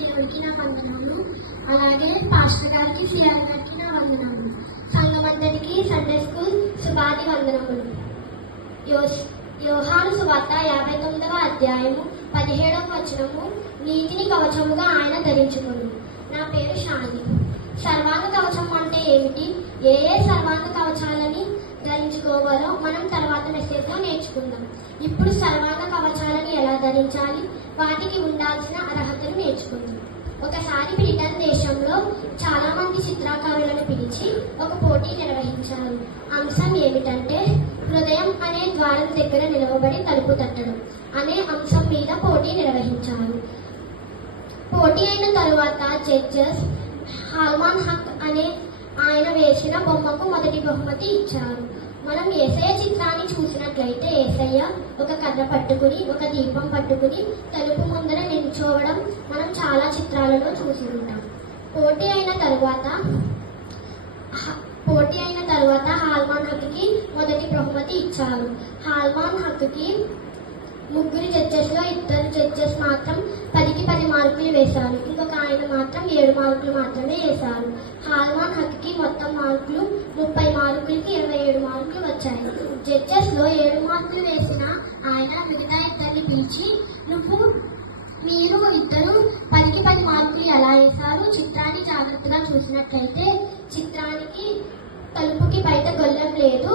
దేవుడికి నా వందనములు. అలాగే పాస్టర్ గారికి సిఆర్ గారికి నా వందనములు. సంఘమంతటికి సండే స్కూల్ శుభాది వందనములు. యోహాను సువార్త 59వ అధ్యాయము 17వ వచనము, నీతిని కవచముగా ఆయన ధరించుకొను. నా పేరు షాని. సర్వాంగ కవచం అంటే ఏమిటి, ఏ సర్వాంగ కవచాలని ధరించుకోవాలో మనం తర్వాత మెసేజ్ లో నేర్చుకుందాం. ఇప్పుడు సర్వాంగ కవచాలను ఎలా ధరించాలి, వాటికి ఉండాల్సిన అర్హతలు నేర్చుకుందాం. ఒకసారి బ్రిటన్ దేశంలో చాలా మంది చిత్రకారులను పిలిచి ఒక పోటీ నిర్వహించారు. అంశం ఏమిటంటే హృదయం అనే ద్వారం దగ్గర నిలవబడి తలుపు తట్టడం అనే అంశం మీద పోటీ నిర్వహించారు. పోటీ అయిన తరువాత జడ్జెస్ హాల్మాన్ హక్ అనే ఆయన వేసిన బొమ్మకు మొదటి బహుమతి ఇచ్చారు. మనం యేసయ్య చిత్రాన్ని చూసినట్లయితే యేసయ్య ఒక కర్ర పట్టుకుని, ఒక దీపం పట్టుకుని తలుపు ముందర నిల్చోవడం మనం చాలా చిత్రాలలో చూసి ఉంటాం. పోటీ అయిన తరువాత హాల్మాన్ హక్కి మొదటి బహుమతి ఇచ్చారు. హాల్మాన్ హక్కి ముగ్గురు జడ్జెస్ లో 2 జడ్జెస్ మాత్రం 10కి 10 మార్కులు వేశారు. ఇంకొక ఆయన మాత్రం 7 మార్కులు మాత్రమే వేశారు. హాల్మాన్ హక్కి మొత్తం మార్కులు 30 మార్కులకి 27 మార్కులు వచ్చాయి. జడ్జెస్ లో 7 మార్కులు వేసిన ఆయన మిగతా 2 పిలిచి, మీరు ఇద్దరు 10కి 10 మార్కులు ఎలా వేశారు, చిత్రాన్ని జాగ్రత్తగా చూసినట్లయితే చిత్రానికి తలుపుకి బయట గొల్లెం లేదు,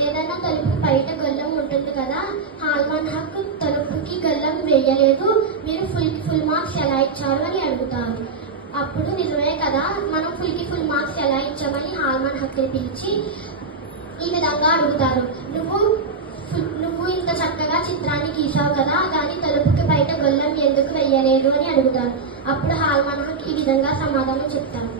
ఏదైనా తలుపుకి బయట గొల్లెం ఉంటుంది కదా, హాల్మాన్ హక్ తలుపుకి గొల్లెం వేయలేదు, మీరు ఫుల్ మార్క్స్ ఎలా ఇచ్చారు అని అడుగుతారు. అప్పుడు నిజమే కదా, మనం ఫుల్ మార్క్స్ ఎలా ఇచ్చామని హాల్మాన్ హక్ని పిలిచి ఈ విధంగా అడుగుతారు, నువ్వు ఇంత చక్కగా చిత్రాన్ని గీసావు కదా, కానీ తలుపుకి బయట గొల్లెం ఎందుకు వేయలేదు అని అడుగుతారు. అప్పుడు హాల్మాన్ హక్ ఈ విధంగా సమాధానం చెప్తారు,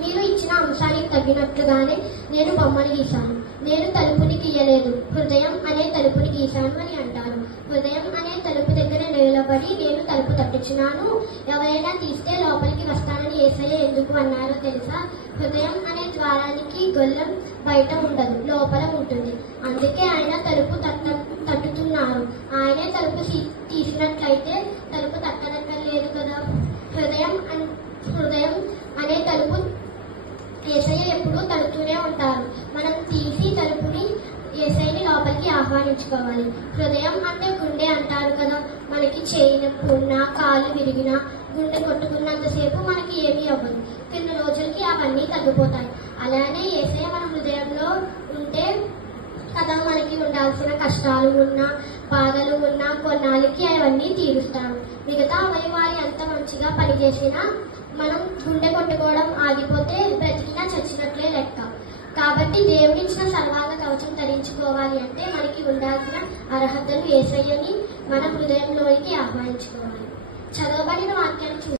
మీరు ఇచ్చిన అంశానికి తగ్గినట్లుగానే నేను బొమ్మని గీశాను, నేను తలుపుని గీయలేదు, హృదయం అనే తలుపుని గీశాను అని అంటారు. హృదయం అనే తలుపు దగ్గర నిలబడి నేను తలుపు తట్టుచున్నాను, ఎవరైనా తీస్తే లోపలికి వస్తానని యేసయ్య ఎందుకు అన్నారో తెలుసా? హృదయం అనే ద్వారానికి గొల్లెం బయట ఉండదు, లోపల ఉంటుంది. అందుకే ఆయన తలుపు తట్టుతున్నారు. ఆయనే తలుపు తీసినట్లయితే తలుపు తట్టనక్కర్లేదు కదా. హృదయం అనే తలుపు యేసయ్య ఎప్పుడూ తడుతూనే ఉంటారు. మనం తీసి తలుపుని యేసయ్యని లోపలికి ఆహ్వానించుకోవాలి. హృదయం అంటే గుండె అంటారు కదా, మనకి చేయి నొప్పి ఉన్నా, కాళ్ళు విరిగినా, గుండె కొట్టుకున్నంతసేపు మనకి ఏమీ అవ్వదు, కొన్ని రోజులకి అవన్నీ తగ్గిపోతాయి. అలానే యేసయ్య మన హృదయంలో ఉంటే కదా మనకి ఉండాల్సిన కష్టాలు ఉన్నా, బాధలు ఉన్నా కొన్నాళ్ళకి అవన్నీ తీరుస్తాడు. మిగతా అవయవాలు ఎంత మంచిగా పనిచేసినా మనం గుండె కొట్టుకోవడం ఆగిపోతే బ్రతికినా చచ్చినట్లే లెక్క. కాబట్టి దేవుడిచ్చిన సర్వాంగ కవచం ధరించుకోవాలి అంటే మనకి ఉండాల్సిన అర్హతలు యేసయ్యని మన హృదయంలోనికి ఆహ్వానించుకోవాలి. చదవబడిన వాక్యాన్ని